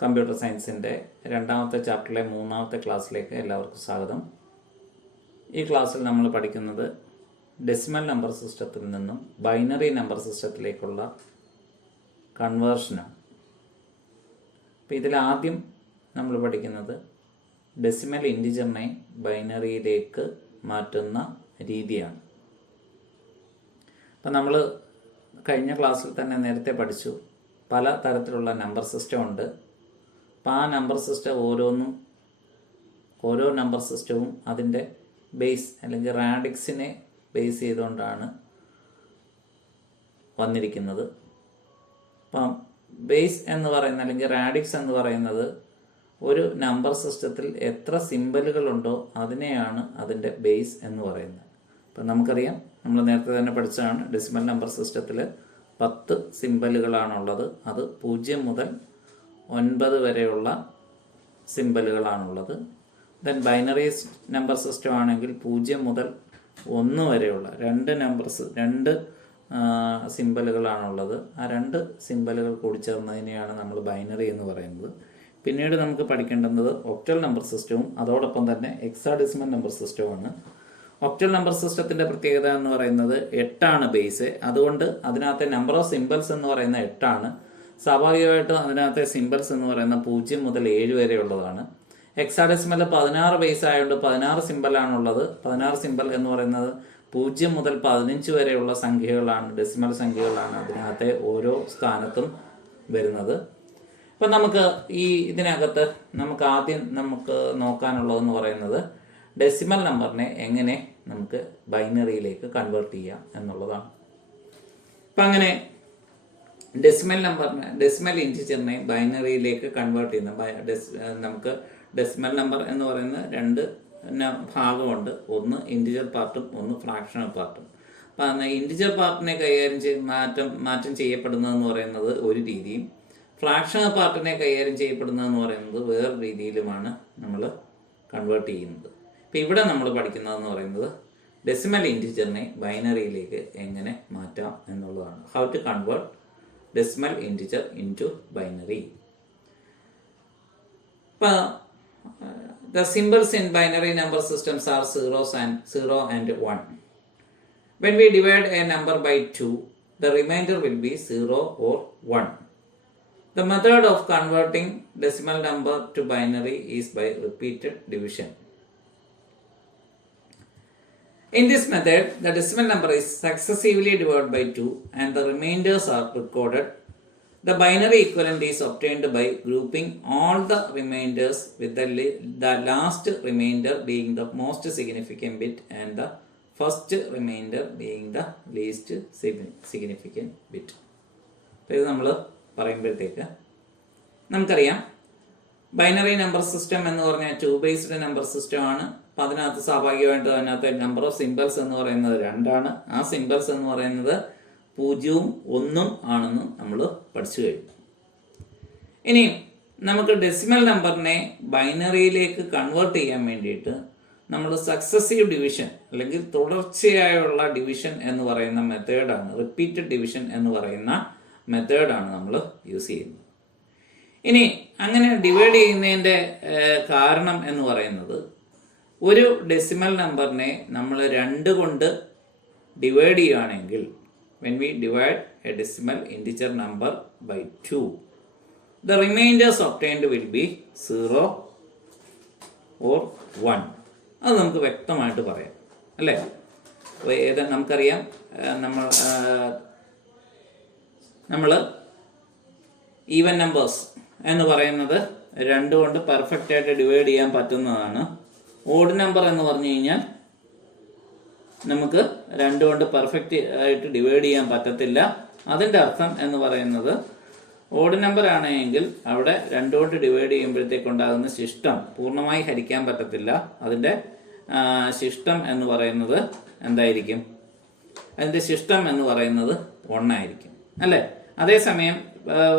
Computer സയൻസിൻ്റെ രണ്ടാമത്തെ ചാപ്റ്ററിലെ മൂന്നാമത്തെ ക്ലാസ്സിലേക്ക് എല്ലാവർക്കും സ്വാഗതം. ഈ ക്ലാസ്സിൽ നമ്മൾ പഠിക്കുന്നത് ഡെസിമൽ നമ്പർ സിസ്റ്റത്തിൽ നിന്നും ബൈനറി നമ്പർ സിസ്റ്റത്തിലേക്കുള്ള കൺവേർഷനാണ്. അപ്പോൾ ഇതിലാദ്യം നമ്മൾ പഠിക്കുന്നത് ഡെസിമൽ ഇൻറ്റിജറിനെ ബൈനറിയിലേക്ക് മാറ്റുന്ന രീതിയാണ്. അപ്പം നമ്മൾ കഴിഞ്ഞ ക്ലാസ്സിൽ തന്നെ നേരത്തെ പഠിച്ചു, പല തരത്തിലുള്ള നമ്പർ സിസ്റ്റം ഉണ്ട്. അപ്പോൾ ആ നമ്പർ സിസ്റ്റം ഓരോ നമ്പർ സിസ്റ്റവും അതിൻ്റെ ബേസ് അല്ലെങ്കിൽ റാഡിക്സിനെ ബേസ് ചെയ്തുകൊണ്ടാണ് വന്നിരിക്കുന്നത്. അപ്പം ബേസ് എന്ന് പറയുന്നത് അല്ലെങ്കിൽ റാഡിക്സ് എന്ന് പറയുന്നത് ഒരു നമ്പർ സിസ്റ്റത്തിൽ എത്ര സിമ്പലുകളുണ്ടോ അതിനെയാണ് അതിൻ്റെ ബേസ് എന്ന് പറയുന്നത്. അപ്പം നമുക്കറിയാം, നമ്മൾ നേരത്തെ തന്നെ പഠിച്ചതാണ്, ഡെസിമൽ നമ്പർ സിസ്റ്റത്തിൽ 10 സിമ്പലുകളാണുള്ളത്. അത് 0 മുതൽ 9 വരെയുള്ള സിമ്പലുകളാണുള്ളത്. ദെൻ ബൈനറി നമ്പർ സിസ്റ്റം ആണെങ്കിൽ 0 മുതൽ 1 വരെയുള്ള രണ്ട് സിമ്പലുകളാണുള്ളത്. ആ 2 സിമ്പലുകൾ കൂടിച്ചേർന്നതിനെയാണ് നമ്മൾ ബൈനറി എന്ന് പറയുന്നത്. പിന്നീട് നമുക്ക് പഠിക്കേണ്ടുന്നത് ഒക്ടൽ നമ്പർ സിസ്റ്റവും അതോടൊപ്പം തന്നെ ഹെക്സാഡെസിമൽ നമ്പർ സിസ്റ്റവുമാണ്. ഒക്ടൽ നമ്പർ സിസ്റ്റത്തിൻ്റെ പ്രത്യേകത എന്ന് പറയുന്നത് 8 ബേസ്. അതുകൊണ്ട് അതിനകത്തെ നമ്പർ ഓഫ് സിമ്പിൾസ് എന്ന് പറയുന്ന 8. സ്വാഭാവികമായിട്ടും അതിനകത്തെ സിമ്പിൾസ് എന്ന് പറയുന്ന 0 മുതൽ 7 വരെ ഉള്ളതാണ്. ഹെക്സാഡെസിമൽ 16 ബേസ് ആയതുകൊണ്ട് 16 സിമ്പലാണുള്ളത്. 16 സിമ്പൽ എന്ന് പറയുന്നത് 0 മുതൽ 15 വരെയുള്ള സംഖ്യകളാണ്, ഡെസിമൽ സംഖ്യകളാണ് അതിനകത്തെ ഓരോ സ്ഥാനത്തും വരുന്നത്. അപ്പം നമുക്ക് ഇതിനകത്ത് ആദ്യം നോക്കാനുള്ളതെന്ന് പറയുന്നത് ഡെസിമൽ നമ്പറിനെ എങ്ങനെ നമുക്ക് ബൈനറിയിലേക്ക് കൺവേർട്ട് ചെയ്യാം എന്നുള്ളതാണ്. അപ്പം അങ്ങനെ ഡെസിമൽ ഇൻറ്റിജറിനെ ബൈനറിയിലേക്ക് കൺവേർട്ട് ചെയ്യുന്ന നമുക്ക് ഡെസിമൽ നമ്പർ എന്ന് പറയുന്ന 2 ഭാഗമുണ്ട്. ഒന്ന് ഇൻറ്റിജർ പാർട്ടും ഒന്ന് ഫ്രാക്ഷണൽ പാർട്ടും. അപ്പം ഇൻറ്റിജർ പാർട്ടിനെ മാറ്റം ചെയ്യപ്പെടുന്നതെന്ന് പറയുന്നത് ഒരു രീതിയും, ഫ്രാക്ഷണൽ പാർട്ടിനെ കൈകാര്യം ചെയ്യപ്പെടുന്നതെന്ന് പറയുന്നത് വേറെ രീതിയിലുമാണ് നമ്മൾ കൺവേർട്ട് ചെയ്യുന്നത്. ഇപ്പം ഇവിടെ നമ്മൾ പഠിക്കുന്നതെന്ന് പറയുന്നത് ഡെസിമൽ ഇൻറ്റിജറിനെ ബൈനറിയിലേക്ക് എങ്ങനെ മാറ്റാം എന്നുള്ളതാണ്. How to convert decimal integer into binary. The symbols in binary number systems are 0 and 1. When we divide a number by 2, the remainder will be 0 or 1. The method of converting decimal number to binary is by repeated division. In this method, the decimal number is successively divided by 2 and the remainders are recorded. The binary equivalent is obtained by grouping all the remainders with the last remainder being the most significant bit and the first remainder being the least significant bit. ഇത് നമ്മൾ പറയുമ്പോഴത്തേക്ക് നമുക്കറിയാം, binary number system എന്ന് പറഞ്ഞാൽ 2 based number system ആണ്. അപ്പം അതിനകത്ത് സ്വാഭാവികമായിട്ടും അതിനകത്ത് നമ്പർ ഓഫ് സിമ്പിൾസ് എന്ന് പറയുന്നത് 2. ആ സിമ്പിൾസ് എന്ന് പറയുന്നത് 0ഉം 1ഉം ആണെന്ന് നമ്മൾ പഠിച്ചു കഴിഞ്ഞു. ഇനിയും നമുക്ക് ഡെസിമൽ നമ്പറിനെ ബൈനറിയിലേക്ക് കൺവേർട്ട് ചെയ്യാൻ വേണ്ടിയിട്ട് നമ്മൾ സക്സസീവ് ഡിവിഷൻ അല്ലെങ്കിൽ തുടർച്ചയായുള്ള ഡിവിഷൻ എന്ന് പറയുന്ന മെത്തേഡാണ്, റിപ്പീറ്റഡ് ഡിവിഷൻ എന്ന് പറയുന്ന മെത്തേഡാണ് നമ്മൾ യൂസ് ചെയ്യുന്നത്. ഇനി അങ്ങനെ ഡിവൈഡ് ചെയ്യുന്നതിൻ്റെ കാരണം എന്ന് പറയുന്നത്, ഒരു ഡെസിമൽ നമ്പറിനെ നമ്മൾ 2 കൊണ്ട് ഡിവൈഡ് ചെയ്യുകയാണെങ്കിൽ, when we divide a decimal integer number by 2, the remainders obtained will be 0 or 1. അത് നമുക്ക് വ്യക്തമായിട്ട് പറയാം, അല്ലേ? നമുക്കറിയാം, നമ്മൾ ഈവൻ നമ്പേഴ്സ് എന്ന് പറയുന്നത് 2 കൊണ്ട് പെർഫെക്റ്റ് ആയിട്ട് ഡിവൈഡ് ചെയ്യാൻ പറ്റുന്നതാണ്. ഓഡ് നമ്പർ എന്ന് പറഞ്ഞു കഴിഞ്ഞാൽ നമുക്ക് 2 കൊണ്ട് പെർഫെക്റ്റ് ആയിട്ട് ഡിവൈഡ് ചെയ്യാൻ പറ്റത്തില്ല. അതിൻ്റെ അർത്ഥം എന്ന് പറയുന്നത്, ഓഡ് നമ്പർ ആണെങ്കിൽ അവിടെ 2 കൊണ്ട് ഡിവൈഡ് ചെയ്യുമ്പോഴത്തേക്കുണ്ടാകുന്ന ശിഷ്ടം പൂർണ്ണമായി ഹരിക്കാൻ പറ്റത്തില്ല. അതിൻ്റെ ശിഷ്ടം എന്ന് പറയുന്നത് എന്തായിരിക്കും? അതിൻ്റെ ശിഷ്ടം എന്ന് പറയുന്നത് 1 ആയിരിക്കും, അല്ലേ? അതേസമയം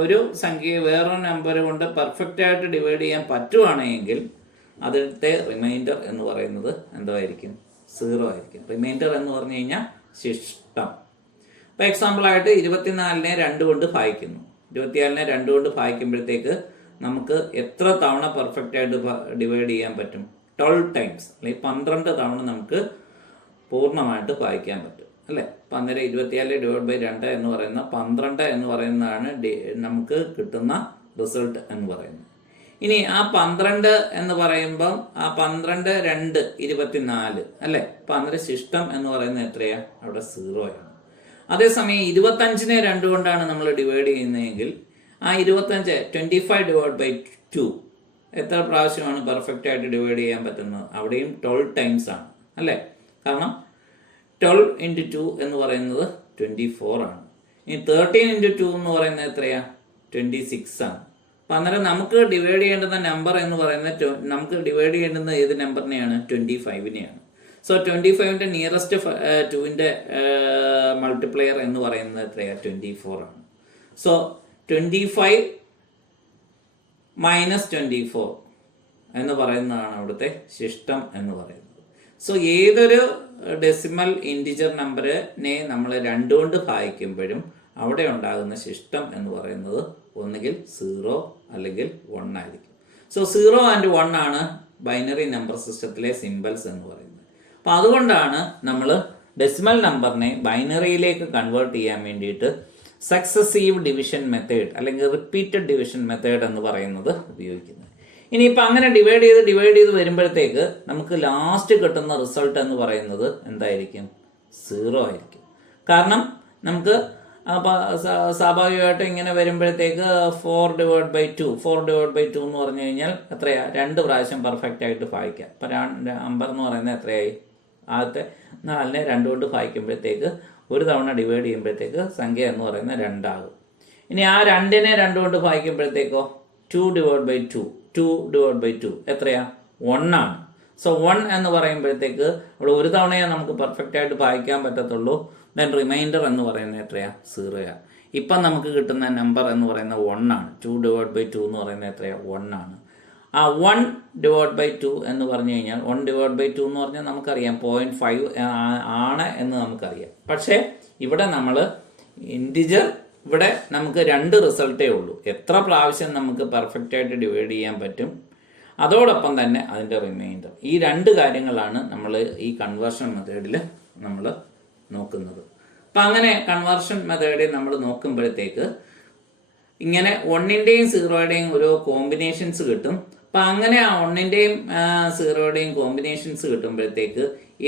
ഒരു സംഖ്യയെ വേറൊരു നമ്പർ കൊണ്ട് പെർഫെക്റ്റ് ആയിട്ട് ഡിവൈഡ് ചെയ്യാൻ പറ്റുവാണെങ്കിൽ അതിൻ്റെ റിമൈൻഡർ എന്ന് പറയുന്നത് എന്തായിരിക്കും? 0 ആയിരിക്കും. റിമൈൻഡർ എന്ന് പറഞ്ഞു കഴിഞ്ഞാൽ ശിഷ്ടം. ഇപ്പോൾ എക്സാമ്പിളായിട്ട് 24നെ 2 കൊണ്ട് ഭാഗിക്കുന്നു. 24നെ 2 കൊണ്ട് ഭാഗിക്കുമ്പോഴത്തേക്ക് നമുക്ക് എത്ര തവണ പെർഫെക്റ്റ് ആയിട്ട് ഡിവൈഡ് ചെയ്യാൻ പറ്റും? 12 ടൈംസ് അല്ലെങ്കിൽ 12 തവണ നമുക്ക് പൂർണ്ണമായിട്ട് വായിക്കാൻ പറ്റും അല്ലേ? അപ്പം അന്നേരം 24/2 എന്ന് പറയുന്ന 12 എന്ന് പറയുന്നതാണ് നമുക്ക് കിട്ടുന്ന റിസൾട്ട് എന്ന് പറയുന്നത്. ഇനി ആ 12 എന്ന് പറയുമ്പം ആ 12 2 24 അല്ലേ? അപ്പം അന്നേരം ശിഷ്ടം എന്ന് പറയുന്നത് എത്രയാ? അവിടെ 0 ആണ്. അതേസമയം 25നെ 2 കൊണ്ടാണ് നമ്മൾ ഡിവൈഡ് ചെയ്യുന്നതെങ്കിൽ ആ 25 25/2 എത്ര പ്രാവശ്യമാണ് പെർഫെക്റ്റ് ആയിട്ട് ഡിവൈഡ് ചെയ്യാൻ പറ്റുന്നത്? അവിടെയും 12 ടൈംസ് ആണ് അല്ലേ? കാരണം 12 × 2 എന്ന് പറയുന്നത് 24 ആണ്. ഇനി 13 × 2 എന്ന് പറയുന്നത് എത്രയാ? 26 ആണ്. അപ്പം അന്നേരം നമുക്ക് ഡിവൈഡ് ചെയ്യേണ്ടുന്ന നമ്പർ എന്ന് പറയുന്നത് നമുക്ക് ഡിവൈഡ് ചെയ്യേണ്ടുന്ന ഏത് നമ്പറിനെയാണ്? 25നെയാണ്. സോ 25ന്റെ നിയറസ്റ്റ് 2ന്റെ മൾട്ടിപ്ലയർ എന്ന് പറയുന്നത് എത്രയാ? 24 ആണ്. സോ 25 - 24 എന്ന് പറയുന്നതാണ് അവിടുത്തെ ശിഷ്ടം എന്ന് പറയുന്നത്. സോ ഏതൊരു ഡെസിമൽ ഇൻറ്റിജർ നമ്പറിനെ നമ്മൾ 2 കൊണ്ട് ഭാഗിക്കുമ്പോഴും അവിടെ ഉണ്ടാകുന്ന ശിഷ്ടം എന്ന് പറയുന്നത് ഒന്നുകിൽ 0 അല്ലെങ്കിൽ 1 ആയിരിക്കും. സോ 0 ആൻഡ് 1 ആണ് ബൈനറി നമ്പർ സിസ്റ്റത്തിലെ സിംബൽസ് എന്ന് പറയുന്നത്. അപ്പം അതുകൊണ്ടാണ് നമ്മൾ ഡെസിമൽ നമ്പറിനെ ബൈനറിയിലേക്ക് കൺവേർട്ട് ചെയ്യാൻ വേണ്ടിയിട്ട് സക്സസീവ് ഡിവിഷൻ മെത്തേഡ് അല്ലെങ്കിൽ റിപ്പീറ്റഡ് ഡിവിഷൻ മെത്തേഡ് എന്ന് പറയുന്നത് ഉപയോഗിക്കുന്നത്. ഇനിയിപ്പോൾ അങ്ങനെ ഡിവൈഡ് ചെയ്ത് വരുമ്പോഴത്തേക്ക് നമുക്ക് ലാസ്റ്റ് കിട്ടുന്ന റിസൾട്ട് എന്ന് പറയുന്നത് എന്തായിരിക്കും? 0 ആയിരിക്കും. കാരണം നമുക്ക് സ്വാഭാവികമായിട്ടും ഇങ്ങനെ വരുമ്പോഴത്തേക്ക് 4/2 എന്ന് പറഞ്ഞു കഴിഞ്ഞാൽ എത്രയാ? 2 പ്രാവശ്യം പെർഫെക്റ്റ് ആയിട്ട് ഭാഗിക്കാം. ഇപ്പം നമ്പർ എന്ന് പറയുന്നത് എത്രയായി? ആദ്യത്തെ 4നെ 2 കൊണ്ട് ഭാഗിക്കുമ്പോഴത്തേക്ക് ഒരു തവണ ഡിവൈഡ് ചെയ്യുമ്പോഴത്തേക്ക് സംഖ്യ എന്ന് പറയുന്നത് 2 ആകും. ഇനി ആ 2നെ 2 കൊണ്ട് ഭാഗിക്കുമ്പോഴത്തേക്കോ 2/2 എത്രയാ? 1 ആണ്. സോ 1 എന്ന് പറയുമ്പോഴത്തേക്ക് അവിടെ ഒരു തവണയെ നമുക്ക് പെർഫെക്റ്റ് ആയിട്ട് ഭാഗിക്കാൻ പറ്റത്തുള്ളൂ. ദെൻ റിമൈൻഡർ എന്ന് പറയുന്നത് എത്രയാ? 0. ഇപ്പം നമുക്ക് കിട്ടുന്ന നമ്പർ എന്ന് പറയുന്നത് 1 ആണ്. 2/2 എന്ന് പറയുന്നത് എത്രയാ? 1 ആണ്. ആ 1/2 എന്ന് പറഞ്ഞു കഴിഞ്ഞാൽ 1/2 എന്ന് പറഞ്ഞാൽ നമുക്കറിയാം 0.5 ആണ് എന്ന് നമുക്കറിയാം. പക്ഷേ ഇവിടെ നമ്മൾ ഇൻറ്റിജർ ഇവിടെ നമുക്ക് 2 റിസൾട്ടേ ഉള്ളൂ. എത്ര പ്രാവശ്യം നമുക്ക് പെർഫെക്റ്റ് ആയിട്ട് ഡിവൈഡ് ചെയ്യാൻ പറ്റും, അതോടൊപ്പം തന്നെ അതിൻ്റെ റിമൈൻഡർ. ഈ 2 കാര്യങ്ങളാണ് നമ്മൾ ഈ കൺവേർഷൻ മെത്തേഡിൽ നമ്മൾ നോക്കുന്നത്. അപ്പം അങ്ങനെ കൺവേർഷൻ മെത്തേഡിൽ നമ്മൾ നോക്കുമ്പോഴത്തേക്ക് ഇങ്ങനെ 1ന്റെയും 0യുടെയും ഓരോ കോമ്പിനേഷൻസ് കിട്ടും. അപ്പം അങ്ങനെ ആ 1ന്റെയും 0യുടെയും കോമ്പിനേഷൻസ് കിട്ടുമ്പോഴത്തേക്ക്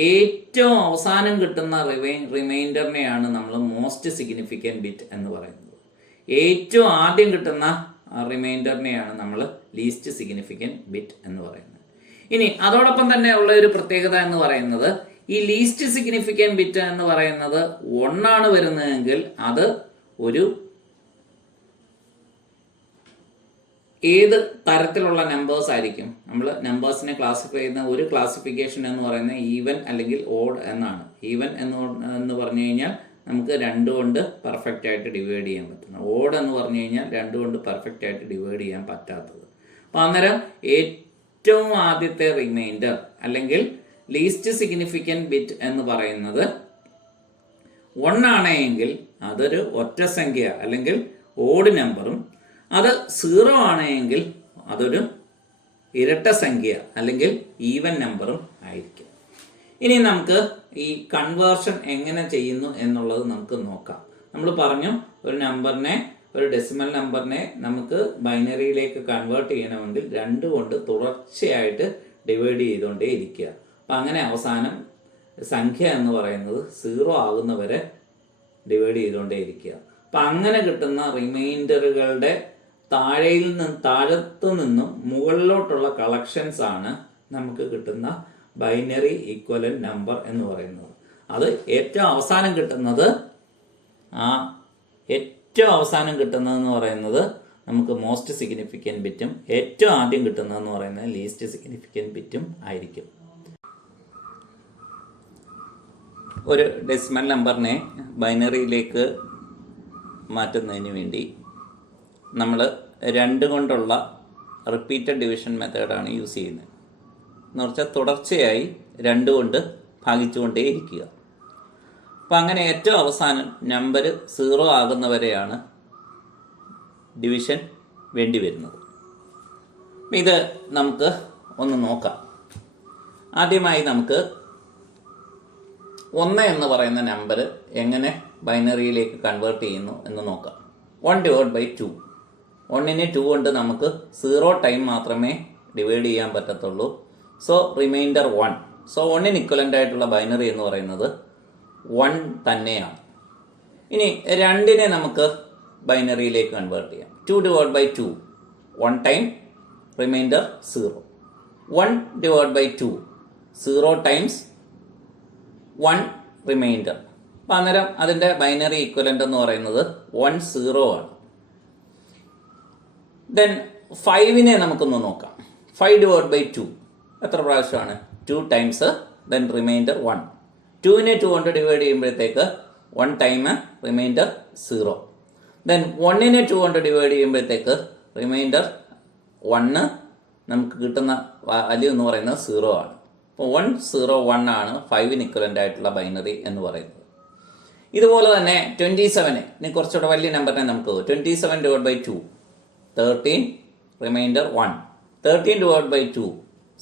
ഏറ്റവും അവസാനം കിട്ടുന്ന റിമൈൻഡറിനെയാണ് നമ്മൾ മോസ്റ്റ് സിഗ്നിഫിക്കൻറ്റ് ബിറ്റ് എന്ന് പറയുന്നത്. ഏറ്റവും ആദ്യം കിട്ടുന്ന റിമൈൻഡറിനെയാണ് നമ്മൾ ലീസ്റ്റ് സിഗ്നിഫിക്കൻറ്റ് ബിറ്റ് എന്ന് പറയുന്നത്. ഇനി അതോടൊപ്പം തന്നെ ഉള്ള ഒരു പ്രത്യേകത എന്ന് പറയുന്നത് ഈ ലീസ്റ്റ് സിഗ്നിഫിക്കൻറ്റ് ബിറ്റ് എന്ന് പറയുന്നത് 1 ആണ് വരുന്നതെങ്കിൽ അത് ഒരു ഏത് തരത്തിലുള്ള നമ്പേഴ്സ് ആയിരിക്കും? നമ്മൾ നമ്പേഴ്സിനെ ക്ലാസിഫൈ ചെയ്യുന്ന ഒരു ക്ലാസിഫിക്കേഷൻ എന്ന് പറയുന്നത് ഈവൻ അല്ലെങ്കിൽ ഓഡ് എന്നാണ്. ഈവൻ എന്ന് പറഞ്ഞു കഴിഞ്ഞാൽ നമുക്ക് 2 കൊണ്ട് പെർഫെക്റ്റ് ആയിട്ട് ഡിവൈഡ് ചെയ്യാൻ പറ്റുന്നത്. ഓഡ് എന്ന് പറഞ്ഞു കഴിഞ്ഞാൽ 2 കൊണ്ട് പെർഫെക്റ്റ് ആയിട്ട് ഡിവൈഡ് ചെയ്യാൻ പറ്റാത്തത്. അപ്പം അന്നേരം ഏറ്റവും ആദ്യത്തെ റിമൈൻഡർ അല്ലെങ്കിൽ ലീസ്റ്റ് സിഗ്നിഫിക്കൻറ്റ് ബിറ്റ് എന്ന് പറയുന്നത് 1 ആണെങ്കിൽ അതൊരു ഒറ്റ സംഖ്യ അല്ലെങ്കിൽ ഓഡ് നമ്പറും, അത് 0 ആണെങ്കിൽ അതൊരു ഇരട്ട സംഖ്യ അല്ലെങ്കിൽ ഈവൻ നമ്പറും ആയിരിക്കും. ഇനി നമുക്ക് ഈ കൺവേർഷൻ എങ്ങനെ ചെയ്യുന്നു എന്നുള്ളത് നമുക്ക് നോക്കാം. നമ്മൾ പറഞ്ഞു ഒരു നമ്പറിനെ, ഒരു ഡെസിമൽ നമ്പറിനെ നമുക്ക് ബൈനറിയിലേക്ക് കൺവേർട്ട് ചെയ്യണമെങ്കിൽ 2 കൊണ്ട് തുടർച്ചയായിട്ട് ഡിവൈഡ് ചെയ്തുകൊണ്ടേ ഇരിക്കുക. അപ്പം അങ്ങനെ അവസാനം സംഖ്യ എന്ന് പറയുന്നത് 0 ആകുന്നവരെ ഡിവൈഡ് ചെയ്തുകൊണ്ടേ ഇരിക്കുക. അപ്പം അങ്ങനെ കിട്ടുന്ന റിമൈൻഡറുകളുടെ താഴത്തു നിന്നും മുകളിലോട്ടുള്ള കളക്ഷൻസ് ആണ് നമുക്ക് കിട്ടുന്ന ബൈനറി ഈക്വലന്റ് നമ്പർ എന്ന് പറയുന്നത്. അത് ഏറ്റവും അവസാനം കിട്ടുന്നതെന്ന് പറയുന്നത് നമുക്ക് മോസ്റ്റ് സിഗ്നിഫിക്കൻറ്റ് ബിറ്റും ഏറ്റവും ആദ്യം കിട്ടുന്നതെന്ന് പറയുന്നത് ലീസ്റ്റ് സിഗ്നിഫിക്കൻറ്റ് ബിറ്റും ആയിരിക്കും. ഒരു ഡെസിമൽ നമ്പറിനെ ബൈനറിയിലേക്ക് മാറ്റുന്നതിന് വേണ്ടി നമ്മൾ 2 കൊണ്ടുള്ള റിപ്പീറ്റഡ് ഡിവിഷൻ മെത്തേഡാണ് യൂസ് ചെയ്യുന്നത്. എന്ന് വെച്ചാൽ തുടർച്ചയായി 2 കൊണ്ട് ഭാഗിച്ചുകൊണ്ടേ ഇരിക്കുക. അപ്പം അങ്ങനെ ഏറ്റവും അവസാനം നമ്പർ 0 ആകുന്നവരെയാണ് ഡിവിഷൻ വേണ്ടി വരുന്നത്. ഇത് നമുക്ക് ഒന്ന് നോക്കാം. ആദ്യമായി നമുക്ക് 1 എന്ന് പറയുന്ന നമ്പർ എങ്ങനെ ബൈനറിയിലേക്ക് കൺവേർട്ട് ചെയ്യുന്നു എന്ന് നോക്കാം. 1/2. 1നെ 2 കൊണ്ട് നമുക്ക് 0 ടൈം മാത്രമേ ഡിവൈഡ് ചെയ്യാൻ പറ്റത്തുള്ളൂ. So reminder 1. സോ 1ന് ഇക്വലൻ്റ് ആയിട്ടുള്ള ബൈനറി എന്ന് പറയുന്നത് 1 തന്നെയാണ്. ഇനി 2നെ നമുക്ക് ബൈനറിയിലേക്ക് കൺവേർട്ട് ചെയ്യാം. 2/2. 1 ടൈം റിമൈൻഡർ 0. 1/2. 0 times 1 reminder. അപ്പം അന്നേരം അതിൻ്റെ ബൈനറി ഈക്വലൻ്റ് എന്ന് പറയുന്നത് 1 0 ആണ്. ദെൻ 5നെ നമുക്കൊന്ന് നോക്കാം. 5/2 എത്ര പ്രാവശ്യമാണ്? 2 ടൈംസ് ദെൻ റിമൈൻഡർ 1. 2നെ 2 കൊണ്ട് ഡിവൈഡ് ചെയ്യുമ്പോഴത്തേക്ക് 1 ടൈം റിമൈൻഡർ 0. ദെൻ 1നെ 2 കൊണ്ട് ഡിവൈഡ് ചെയ്യുമ്പോഴത്തേക്ക് റിമൈൻഡർ 1 നമുക്ക് കിട്ടുന്ന വാല്യൂ എന്ന് പറയുന്നത് 0 ആണ്. അപ്പോൾ 1 0 1 ആണ് 5ന് ഇക്വലൻ്റ് ആയിട്ടുള്ള ബൈനറി എന്ന് പറയുന്നത്. ഇതുപോലെ തന്നെ 27 ഇനി കുറച്ചുകൂടെ വലിയ നമ്പറിനെ നമുക്ക് 27/2 13 remainder 1. 13/2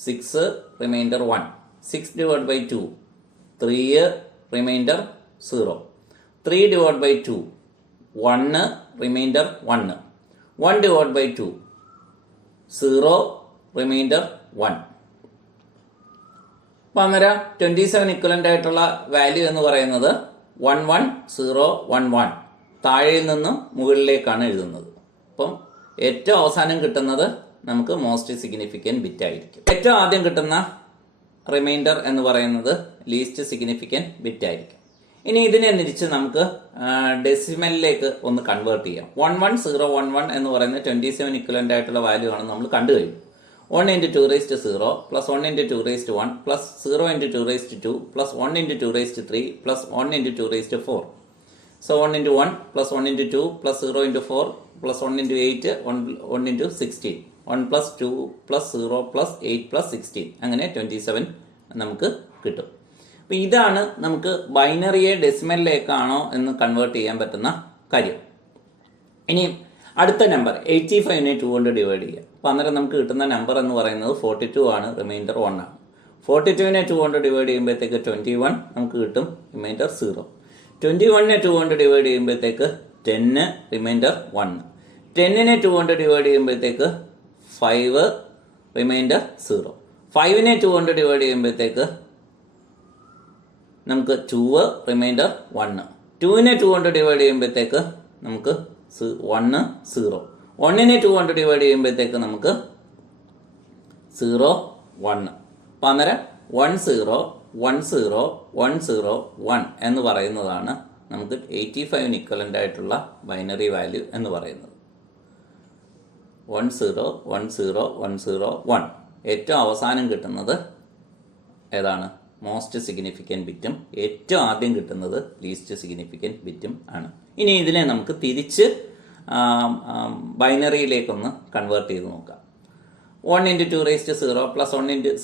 6 remainder 1. 6/2 3 remainder 0. 3/2 1 remainder 1. 1/2 0 remainder 1. അപ്പം അന്നേരം 27 ഇക്വലൻ്റ് ആയിട്ടുള്ള വാല്യൂ എന്ന് പറയുന്നത് 1 1 0 1 1. താഴെയിൽ നിന്നും മുകളിലേക്കാണ് എഴുതുന്നത്. അപ്പം ഏറ്റവും അവസാനം കിട്ടുന്നത് നമുക്ക് മോസ്റ്റ് സിഗ്നിഫിക്കൻറ്റ് ബിറ്റ് ആയിരിക്കും. ഏറ്റവും ആദ്യം കിട്ടുന്ന റിമൈൻഡർ എന്ന് പറയുന്നത് ലീസ്റ്റ് സിഗ്നിഫിക്കൻറ്റ് ബിറ്റ് ആയിരിക്കും. ഇനി ഇതിനെ തിരിച്ച് നമുക്ക് ഡെസിമലിലേക്ക് ഒന്ന് കൺവേർട്ട് ചെയ്യാം. 1 1 0 1 1 എന്ന് പറയുന്നത് 27 ഇക്വലൻ്റ് ആയിട്ടുള്ള വാല്യൂ ആണ് നമ്മൾ കണ്ടു കഴിഞ്ഞു. 1 × 2⁻0 plus 1 × 2⁻1 plus 0 × 2⁻2 plus 1 × 2⁻3 plus 1 × 2⁻4. So 1 × 1 plus 1 × 2 plus 0 × 4 plus 1 × 8 1 × 16. 1 plus 2 plus 0 plus 8 plus 16 അങ്ങനെ 27 നമുക്ക് കിട്ടും. അപ്പോൾ ഇതാണ് നമുക്ക് ബൈനറിയെ ഡെസിമലിലേക്കാണോ എന്ന് കൺവേർട്ട് ചെയ്യാൻ പറ്റുന്ന കാര്യം. ഇനി അടുത്ത നമ്പർ 85നെ 2 കൊണ്ട് ഡിവൈഡ് ചെയ്യുക. അപ്പോൾ അന്നേരം നമുക്ക് കിട്ടുന്ന നമ്പർ എന്ന് പറയുന്നത് 42 ആണ്. റിമൈൻഡർ 1 ആണ്. 42നെ 2 കൊണ്ട് ഡിവൈഡ് ചെയ്യുമ്പോഴത്തേക്ക് 21 നമുക്ക് കിട്ടും. റിമൈൻഡർ 0. 21നെ 2 കൊണ്ട് ഡിവൈഡ് ചെയ്യുമ്പോഴത്തേക്ക് 10 റിമൈൻഡർ 1. 10നെ 2 കൊണ്ട് ഡിവൈഡ് ചെയ്യുമ്പോഴത്തേക്ക് 5 റിമൈൻഡർ 0. 5നെ 2 കൊണ്ട് ഡിവൈഡ് ചെയ്യുമ്പോഴത്തേക്ക് നമുക്ക് 2 റിമൈൻഡർ 1. 2നെ 2 കൊണ്ട് ഡിവൈഡ് ചെയ്യുമ്പോഴത്തേക്ക് നമുക്ക് 1 0. 1നെ 2 കൊണ്ട് ഡിവൈഡ് ചെയ്യുമ്പോഴത്തേക്ക് നമുക്ക് 0 1. അപ്പം അന്നേരം 1 0 1 0 1 0 1 എന്ന് പറയുന്നതാണ് നമുക്ക് 85ന് ഇക്വലൻ്റ് ആയിട്ടുള്ള ബൈനറി വാല്യൂ എന്ന് പറയുന്നത്. 1 0 1 0 1 0 1. ഏറ്റവും അവസാനം കിട്ടുന്നത് ഏതാണ്? മോസ്റ്റ് സിഗ്നിഫിക്കൻറ്റ് ബിറ്റും ഏറ്റവും ആദ്യം കിട്ടുന്നത് ലീസ്റ്റ് സിഗ്നിഫിക്കൻറ്റ് ബിറ്റും ആണ്. ഇനി ഇതിനെ നമുക്ക് തിരിച്ച് ബൈനറിയിലേക്കൊന്ന് കൺവേർട്ട് ചെയ്ത് നോക്കാം. 1 × 2⁻0 plus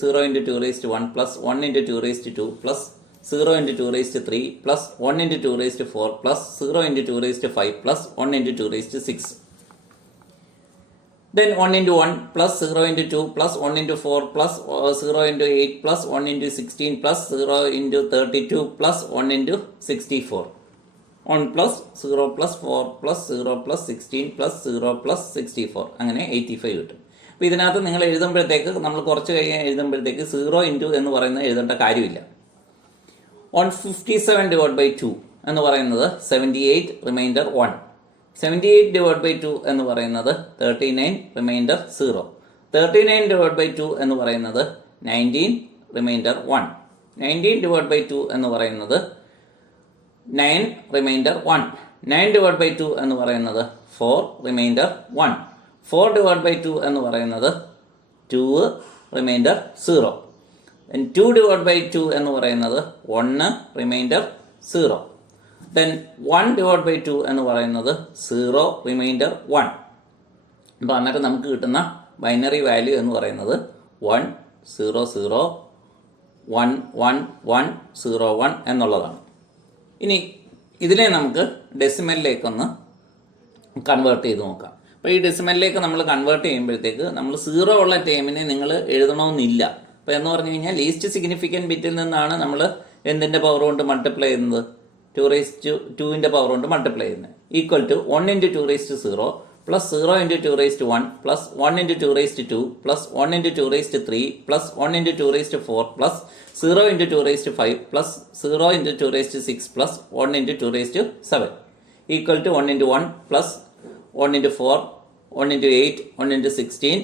0 × 2⁻1 plus 1 × 2⁻2 plus 0 × 2⁻3 plus 1 × 2⁻4 plus 0 × 2⁻5 plus 1 × 2⁻6. Then 1 × 1 plus 0 × 2 plus 1 × 4 plus 0 × 8 plus 1 × 16 plus 0 × 32 plus 1 × 64. 1 plus 0 plus 4 plus 0 plus 16 plus 0 plus 64 അങ്ങനെ 85 കിട്ടും. അപ്പോൾ ഇതിനകത്ത് നിങ്ങൾ എഴുതുമ്പോഴത്തേക്ക് നമ്മൾ കുറച്ച് കഴിഞ്ഞ് എഴുതുമ്പോഴത്തേക്ക് 0 × എന്ന് പറയുന്നത് എഴുതേണ്ട കാര്യമില്ല. 157/2 എന്ന് പറയുന്നത് 78 റിമൈൻഡർ 1. 78/2 എന്ന് പറയുന്നത് 39 റിമൈൻഡർ 0. 39/2 എന്ന് പറയുന്നത് 19 റിമൈൻഡർ 1. 19/2 എന്ന് പറയുന്നത് 9 റിമൈൻഡർ 1. 9/2 എന്ന് പറയുന്നത് 4 റിമൈൻഡർ 1. 4/2 എന്ന് പറയുന്നത് 2 റിമൈൻഡർ 0. 2/2 എന്ന് പറയുന്നത് 1 റിമൈൻഡർ 0. Then 1/2 എന്ന് പറയുന്നത് 0 റിമൈൻഡർ 1. അപ്പോൾ അന്നേരം നമുക്ക് കിട്ടുന്ന ബൈനറി വാല്യൂ എന്ന് പറയുന്നത് 1 0 0 1 1 1 0 1 എന്നുള്ളതാണ്. ഇനി ഇതിനെ നമുക്ക് ഡെസിമലിലേക്കൊന്ന് കൺവേർട്ട് ചെയ്ത് നോക്കാം. അപ്പോൾ ഈ ഡെസിമലിലേക്ക് നമ്മൾ കൺവേർട്ട് ചെയ്യുമ്പോഴത്തേക്ക് നമ്മൾ 0 ഉള്ള ടേമിനെ നിങ്ങൾ എഴുതണമെന്നില്ല. അപ്പോൾ എന്ന് പറഞ്ഞു കഴിഞ്ഞാൽ ലീസ്റ്റ് സിഗ്നിഫിക്കൻറ്റ് ബിറ്റിൽ നിന്നാണ് നമ്മൾ എന്തിൻ്റെ പവർ കൊണ്ട് മൾട്ടിപ്ലൈ ചെയ്യുന്നത്, 2 പവർ കൊണ്ട് മൾട്ടിപ്ലൈ ചെയ്യുന്നത്. Equal to 1 × 2⁻0 plus 0 × 2⁻1 plus 1 × 2⁻2 plus 1 × 2⁻3 plus 1 × 2⁻4 plus 0 × 2⁻5 plus 0 × 2⁻6 plus 1 × 2⁻7 equal to 1 × 1 plus 1 × 4 1 × 8 1 × 16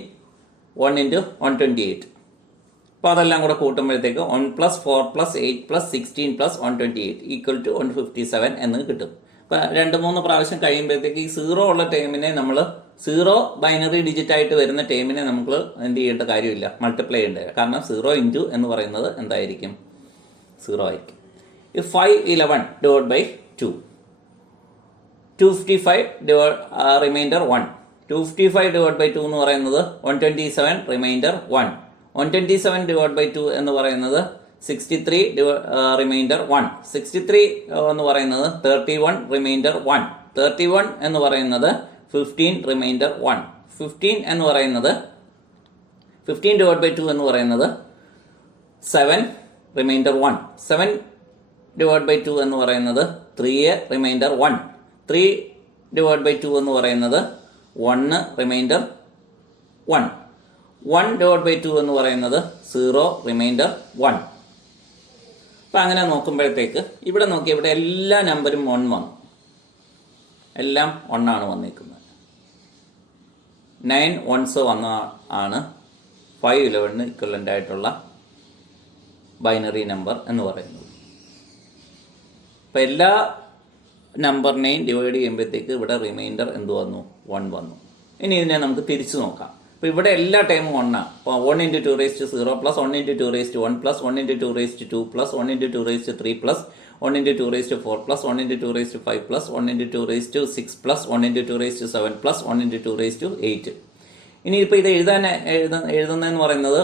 1 × 128. അപ്പോൾ അതെല്ലാം കൂടെ കൂട്ടുമ്പോഴത്തേക്ക് 1 + 4 + 8 + 16 + 128 ഈക്വൽ ടു 157 എന്ന് കിട്ടും. അപ്പോൾ 2-3 പ്രാവശ്യം കഴിയുമ്പോഴത്തേക്ക് ഈ 0 ഉള്ള ടേമിനെ നമ്മൾ 0 ബൈനറി ഡിജിറ്റ് ആയിട്ട് വരുന്ന ടേമിനെ നമുക്ക് എന്ത് ചെയ്യേണ്ട കാര്യമില്ല, മൾട്ടിപ്ലൈ ചെയ്യേണ്ടത്. കാരണം 0 × എന്ന് പറയുന്നത് എന്തായിരിക്കും, 0 ആയിരിക്കും. ഈ 511 divide by 2, 255 remainder 1, 255 divide by 2 എന്ന് പറയുന്നത് 127 റിമൈൻഡർ 1, 127 ഡിവൈഡ് ബൈ 2 എന്ന് പറയുന്നത് 63 റിമൈൻഡർ 1, 63 എന്ന് പറയുന്നത് 31 റിമൈൻഡർ 1, 31 എന്ന് പറയുന്നത് 15 റിമൈൻഡർ 1, 15 എന്ന് പറയുന്നത് 15 ഡിവൈഡ് ബൈ 2 എന്ന് പറയുന്നത് 7 റിമൈൻഡർ 1, 7 ഡിവൈഡ് ബൈ 2 എന്ന് പറയുന്നത് 3 റിമൈൻഡർ 1, 3 ഡിവൈഡ് ബൈ 2 എന്ന് പറയുന്നത് 1 റിമൈൻഡർ 1, 1 ഡിവൈഡ് ബൈ 2 എന്ന് പറയുന്നത് 0 റിമൈൻഡർ 1. അപ്പം അങ്ങനെ നോക്കുമ്പോഴത്തേക്ക് ഇവിടെ നോക്കി, ഇവിടെ എല്ലാ നമ്പരും 1 വന്നു, എല്ലാം 1 ആണ് വന്നിരിക്കുന്നത്. 9 ones വന്ന ആണ് 511 ഇക്വലൻ്റ് ആയിട്ടുള്ള ബൈനറി നമ്പർ എന്ന് പറയുന്നത്. അപ്പം എല്ലാ നമ്പറിനെയും ഡിവൈഡ് ചെയ്യുമ്പോഴത്തേക്ക് ഇവിടെ റിമൈൻഡർ എന്ത് വന്നു, 1 വന്നു. ഇനി ഇതിനെ നമുക്ക് തിരിച്ചു നോക്കാം. അപ്പോൾ ഇവിടെ എല്ലാ ടൈമും 1 ആണ്. അപ്പോൾ 1 × 2⁻0 plus 1 × 2⁻1 plus 1 × 2⁻2 plus 1 × 2⁻3 plus 1 × 2⁻4 plus 1 × 2⁻5 plus 1 × 2⁻6 plus 1 × 2⁻7 plus 1 × 2⁻8. ഇനിയിപ്പോൾ ഇത് എഴുതുന്നതെന്ന് പറയുന്നത്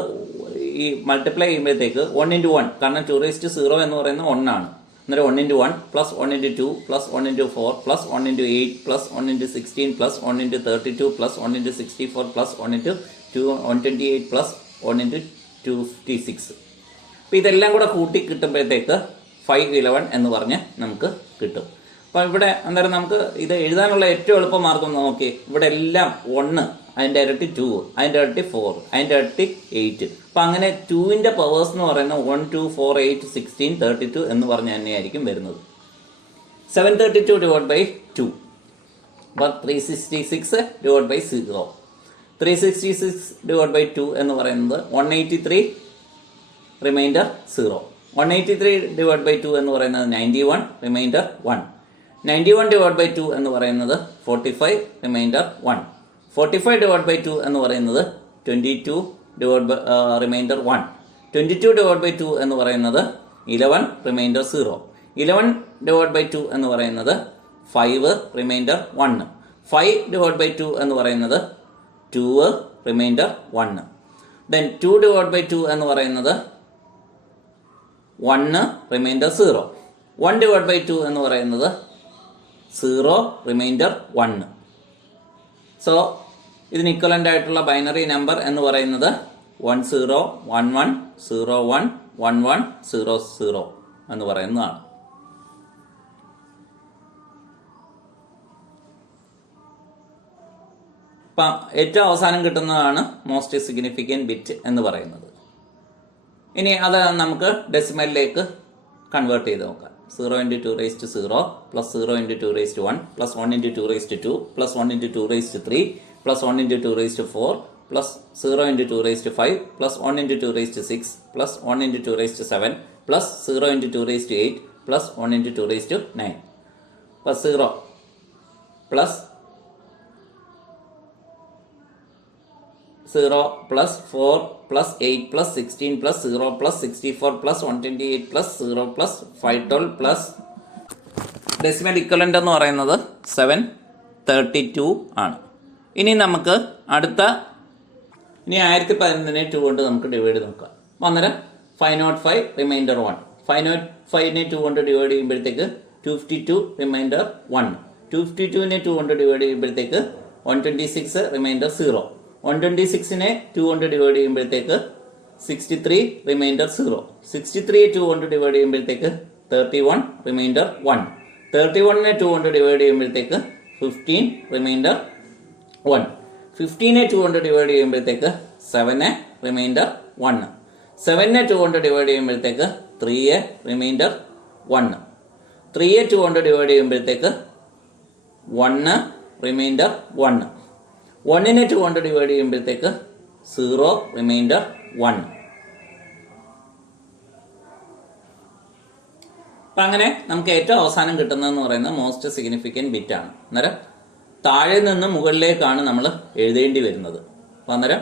ഈ മൾട്ടിപ്ലൈ ചെയ്യുമ്പോഴത്തേക്ക് 1 × 1, കാരണം 2⁻0 എന്ന് പറയുന്നത് 1 ആണ്. അന്നേരം 1 × 1 plus 1 × 2 plus 1 × 4 plus 1 × 8 plus 1 × 16 plus 1 × 32 plus 1 × 64 plus 1 × 128 plus 1 × 256. അപ്പോൾ ഇതെല്ലാം കൂടെ കൂട്ടി കിട്ടുമ്പോഴത്തേക്ക് 511 എന്ന് പറഞ്ഞ് നമുക്ക് കിട്ടും. അപ്പോൾ ഇവിടെ അന്നേരം നമുക്ക് ഇത് എഴുതാനുള്ള ഏറ്റവും എളുപ്പമാർഗം നോക്കി, ഇവിടെ എല്ലാം 1, അതിൻ്റെ ഇരട്ടി 2, അതിൻ്റെ ഇരട്ടി 4, അതിൻ്റെ ഇരട്ടി 8. അപ്പം അങ്ങനെ 2ന്റെ പവേഴ്സ് എന്ന് പറയുന്നത് 1, 2, 4, 8, 16, 32 എന്ന് പറഞ്ഞ് തന്നെയായിരിക്കും വരുന്നത്. 732 ഡിവൈഡ് ബൈ 2, അപ്പോൾ 366 ഡിവൈഡ് ബൈ 0, 366 ഡിവൈഡ് ബൈ 2 എന്ന് പറയുന്നത് 183 റിമൈൻഡർ 0, 183 ഡിവൈഡ് ബൈ 2 എന്ന് പറയുന്നത് 91 റിമൈൻഡർ 1, 91 ഡിവൈഡ് ബൈ 2 എന്ന് പറയുന്നത് 45 റിമൈൻഡർ 1, 45 ഡിവൈഡ് ബൈ 2 എന്ന് പറയുന്നത് 22 divide by remainder 1, 22 divide by 2 എന്ന് പറയുന്നത് 11 റിമൈൻഡർ 0, 11 ഡിവൈഡ് ബൈ 2 എന്ന് പറയുന്നത് 5 റിമൈൻഡർ 1, 5 ഡിവൈഡ് ബൈ 2 എന്ന് പറയുന്നത് 2 റിമൈൻഡർ 1. ദെൻ 2 ഡിവൈഡ് ബൈ 2 എന്ന് പറയുന്നത് 1 റിമൈൻഡർ 0, 1 ഡിവൈഡ് ബൈ 2 എന്ന് പറയുന്നത് 0 റിമൈൻഡർ 1. സോ ഇതിന് ഇക്വലൻ്റ് ആയിട്ടുള്ള ബൈനറി നമ്പർ എന്ന് പറയുന്നത് 1011011100 എന്ന് പറയുന്നതാണ്. അപ്പം ഏറ്റവും അവസാനം കിട്ടുന്നതാണ് മോസ്റ്റ് സിഗ്നിഫിക്കൻറ്റ് ബിറ്റ് എന്ന് പറയുന്നത്. ഇനി അത് നമുക്ക് ഡെസിമലിലേക്ക് കൺവേർട്ട് ചെയ്ത് നോക്കാം. 0 × 2⁻0 plus 0 × 2⁻1 plus 1 × 2⁻2 plus 1 × 2⁻3 plus 1 × 2⁻4 plus 0 × 2⁻5 plus 1 × 2⁻6 plus 1 × 2⁻7 plus 0 × 2⁻8 plus 1 × 2⁻9 plus 0 plus 0 plus 4 plus 8 plus 16 plus 0 plus 64 plus 128 plus 0 plus 512 plus decimal equivalent എന്ന് പറയുന്നത് 732 ആണ്. ഇനി നമുക്ക് അടുത്ത 1011നെ 2 കൊണ്ട് നമുക്ക് ഡിവൈഡ് നോക്കാം. അന്നേരം 505 റിമൈൻഡർ 1, 505നെ 2 കൊണ്ട് ഡിവൈഡ് ചെയ്യുമ്പോഴത്തേക്ക് 252 റിമൈൻഡർ 1, 252നെ 2 കൊണ്ട് ഡിവൈഡ് ചെയ്യുമ്പോഴത്തേക്ക് 126 റിമൈൻഡർ 0. 126നെ 2 കൊണ്ട് ഡിവൈഡ് ചെയ്യുമ്പോഴത്തേക്ക് 63 റിമൈൻഡർ 0. 63 2 കൊണ്ട് ഡിവൈഡ് ചെയ്യുമ്പോഴത്തേക്ക് 31 റിമൈൻഡർ 1. 31നെ 2 കൊണ്ട് ഡിവൈഡ് ചെയ്യുമ്പോഴത്തേക്ക് 15 റിമൈൻഡർ 1. 15നെ 2 കൊണ്ട് ഡിവൈഡ് ചെയ്യുമ്പോഴത്തേക്ക് 7 റിമൈൻഡർ 1. 7നെ 2 കൊണ്ട് ഡിവൈഡ് ചെയ്യുമ്പോഴത്തേക്ക് 3 റിമൈൻഡർ 1. 3യെ 2 കൊണ്ട് ഡിവൈഡ് ചെയ്യുമ്പോഴത്തേക്ക് 1 റിമൈൻഡർ 1. 1നെ 2 കൊണ്ട് ഡിവൈഡ് ചെയ്യുമ്പോഴത്തേക്ക് 0 റിമൈൻഡർ 1. അപ്പം അങ്ങനെ നമുക്ക് ഏറ്റവും അവസാനം കിട്ടുന്നതെന്ന് പറയുന്നത് മോസ്റ്റ് സിഗ്നിഫിക്കൻറ്റ് ബിറ്റ് ആണ്. അന്നേരം താഴെ നിന്ന് മുകളിലേക്കാണ് നമ്മൾ എഴുതേണ്ടി വരുന്നത്. അപ്പം അന്നേരം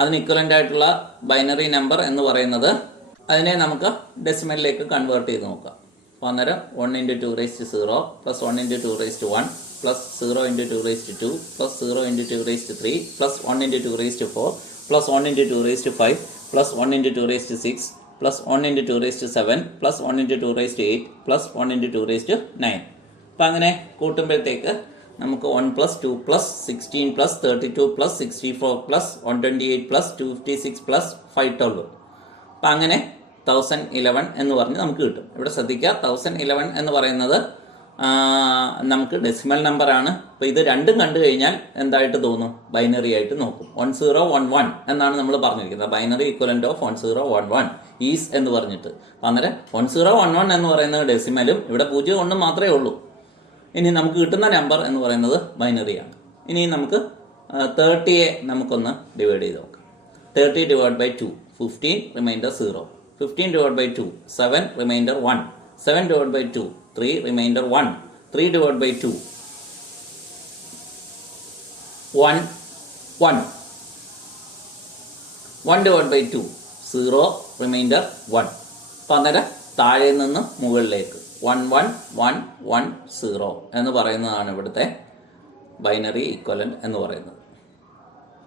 അതിന് ഇക്വലൻ്റ് ആയിട്ടുള്ള ബൈനറി നമ്പർ എന്ന് പറയുന്നത് അതിനെ നമുക്ക് ഡെസിമലിലേക്ക് കൺവേർട്ട് ചെയ്ത് നോക്കാം. അപ്പോൾ അന്നേരം 1 × 2⁻0 plus 1 × 2⁻1 plus 0 × 2⁻2 plus 0 × 2⁻3 plus 1 × 2⁻4 plus 1 × 2⁻5 plus 1 × 2⁻6 plus 1 × 2⁻7 plus 1 × 2⁻8 plus 1 × 2⁻9. അപ്പം അങ്ങനെ കൂട്ടുമ്പോഴത്തേക്ക് നമുക്ക് 1 plus 2 plus 16 plus 32 plus 64 plus 128 plus 256 plus 512. അപ്പം അങ്ങനെ 1011 എന്ന് പറഞ്ഞ് നമുക്ക് കിട്ടും. ഇവിടെ ശ്രദ്ധിക്കുക, 1011 എന്ന് പറയുന്നത് നമുക്ക് ഡെസിമൽ നമ്പറാണ്. അപ്പോൾ ഇത് രണ്ടും കണ്ടു കഴിഞ്ഞാൽ എന്തായിട്ട് തോന്നും? ബൈനറി ആയിട്ട് നോക്കും. 1011 എന്നാണ് നമ്മൾ പറഞ്ഞിരിക്കുന്നത്. ബൈനറി ഇക്വലന്റ് ഓഫ് 1011 ഈസ് എന്ന് പറഞ്ഞിട്ട്. അന്നേരം 1011 എന്ന് പറയുന്നത് ഡെസിമലും ഇവിടെ 0 1 മാത്രമേ ഉള്ളൂ. ഇനി നമുക്ക് കിട്ടുന്ന നമ്പർ എന്ന് പറയുന്നത് ബൈനറിയാണ്. ഇനി നമുക്ക് 30യെ നമുക്കൊന്ന് ഡിവൈഡ് ചെയ്ത് നോക്കാം. 30 divide by 2 15 remainder 0. 15 divide by 2 7 remainder 1. 7 divide by 2 3 remainder 1. 3 divide by 2 1 1. 1 divide by 2 0 remainder 1. അപ്പം അന്നേരം താഴെ നിന്ന് മുകളിലേക്ക് 1 1 1 1 0 എന്ന് പറയുന്നതാണ് ഇവിടുത്തെ ബൈനറി ഈക്വലന്റ് എന്ന് പറയുന്നത്.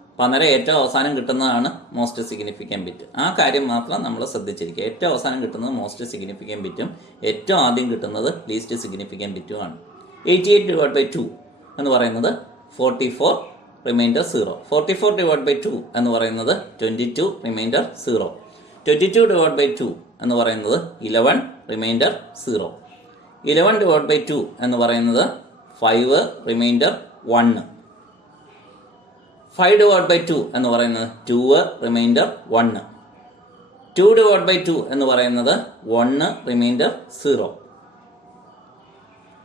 അപ്പം അന്നേരം ഏറ്റവും അവസാനം കിട്ടുന്നതാണ് മോസ്റ്റ് സിഗ്നിഫിക്കൻറ്റ് ബിറ്റ്. ആ കാര്യം മാത്രം നമ്മൾ ശ്രദ്ധിച്ചിരിക്കുക. ഏറ്റവും അവസാനം കിട്ടുന്നത് മോസ്റ്റ് സിഗ്നിഫിക്കൻറ്റ് ബിറ്റും ഏറ്റവും ആദ്യം കിട്ടുന്നത് ലീസ്റ്റ് സിഗ്നിഫിക്കൻറ്റ് ബിറ്റുമാണ്. 88 ഡിവൈഡ് ബൈ 2 എന്ന് പറയുന്നത് 44 റിമൈൻഡർ 0. 44 ഡിവൈഡ് ബൈ 2 എന്ന് പറയുന്നത് 22 റിമൈൻഡർ 0. 22 ഡിവൈഡ് ബൈ 2 എന്ന് പറയുന്നത് 11 റിമൈൻഡർ 0. 11 ഡിവൈഡ് ബൈ 2 എന്ന് പറയുന്നത് 5 റിമൈൻഡർ 1. 5 ഡിവൈഡ് ബൈ 2 എന്ന് പറയുന്നത് 2 റിമൈൻഡർ 1. 2 ഡിവൈഡ് ബൈ 2 എന്ന് പറയുന്നത് 1 റിമൈൻഡർ 0.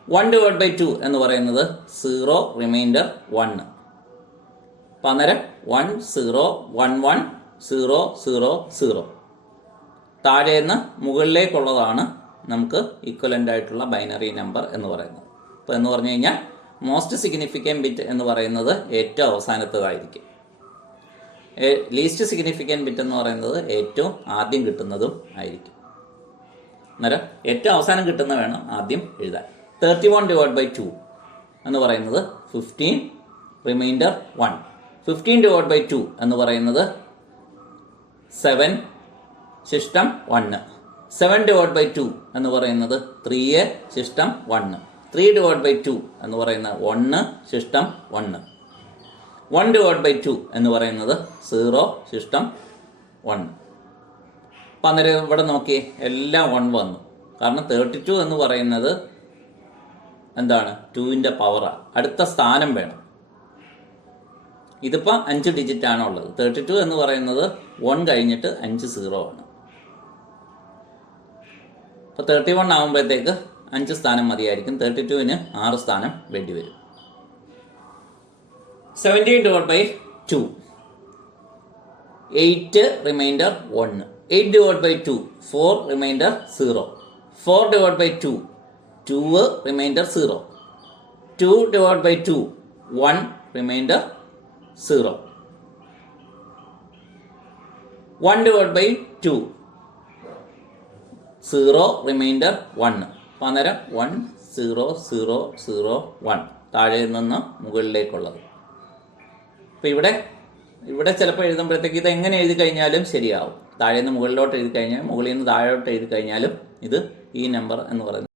1 ഡിവൈഡ് ബൈ 2 എന്ന് പറയുന്നത് 0 റിമൈൻഡർ 1. അപ്പം അന്നേരം 1 0 1 1 0 0 0. താഴേന്ന് മുകളിലേക്കുള്ളതാണ് നമുക്ക് ഈക്വലൻ്റ് ആയിട്ടുള്ള ബൈനറി നമ്പർ എന്ന് പറയുന്നത്. അപ്പോൾ എന്ന് പറഞ്ഞു കഴിഞ്ഞാൽ മോസ്റ്റ് സിഗ്നിഫിക്കൻറ്റ് ബിറ്റ് എന്ന് പറയുന്നത് ഏറ്റവും അവസാനത്തേതായിരിക്കും. ലീസ്റ്റ് സിഗ്നിഫിക്കൻറ്റ് ബിറ്റ് എന്ന് പറയുന്നത് ഏറ്റവും ആദ്യം കിട്ടുന്നതും ആയിരിക്കും. അന്നേരം ഏറ്റവും അവസാനം കിട്ടുന്ന വേണം ആദ്യം എഴുതാൻ. 31 ഡിവൈഡ് ബൈ 2 എന്ന് പറയുന്നത് 15 റിമൈൻഡർ 1. 15 ഡിവൈഡ് ബൈ 2 എന്ന് പറയുന്നത് 7 സിസ്റ്റം 1. 7 ഡിവൈഡ് ബൈ 2 എന്ന് പറയുന്നത് 3 സിസ്റ്റം 1. 3 ഡിവൈഡ് ബൈ 2 എന്ന് പറയുന്നത് 1 സിസ്റ്റം 1. 1 ഡിവൈഡ് ബൈ 2 എന്ന് പറയുന്നത് 0 സിസ്റ്റം 1. അപ്പം അന്നേരം ഇവിടെ നോക്കി എല്ലാം 1 വന്നു. കാരണം 32 എന്ന് പറയുന്നത് എന്താണ്? 2ന്റെ പവറാണ്. അടുത്ത സ്ഥാനം വേണം. ഇതിപ്പോൾ 5 ഡിജിറ്റ് ആണ് ഉള്ളത്. 32 എന്ന് പറയുന്നത് 1 കഴിഞ്ഞിട്ട് 5 0 ആണ്. അപ്പോൾ 31 ആകുമ്പോഴത്തേക്ക് 5 സ്ഥാനം മതിയായിരിക്കും. 32ന് 6 സ്ഥാനം വേണ്ടി വരും. 17 divide by 2 8 remainder 1. 8 divide by 2 4 remainder 0. 4 divide by 2 2 remainder 0. 2 divide by 2 1 remainder 0. 1 divide by 2 0 remainder 1. അപ്പം അന്നേരം 1 0 0 0 1 താഴെ നിന്ന് മുകളിലേക്കുള്ളത്. അപ്പം ഇവിടെ ചിലപ്പോൾ എഴുതുമ്പോഴത്തേക്ക് ഇത് എങ്ങനെ എഴുതി കഴിഞ്ഞാലും ശരിയാവും. താഴെ നിന്ന് മുകളിലോട്ട് എഴുതി കഴിഞ്ഞാൽ മുകളിൽ നിന്ന് താഴോട്ട് എഴുതി കഴിഞ്ഞാലും ഇത് ഈ നമ്പർ എന്ന് പറയുന്നത്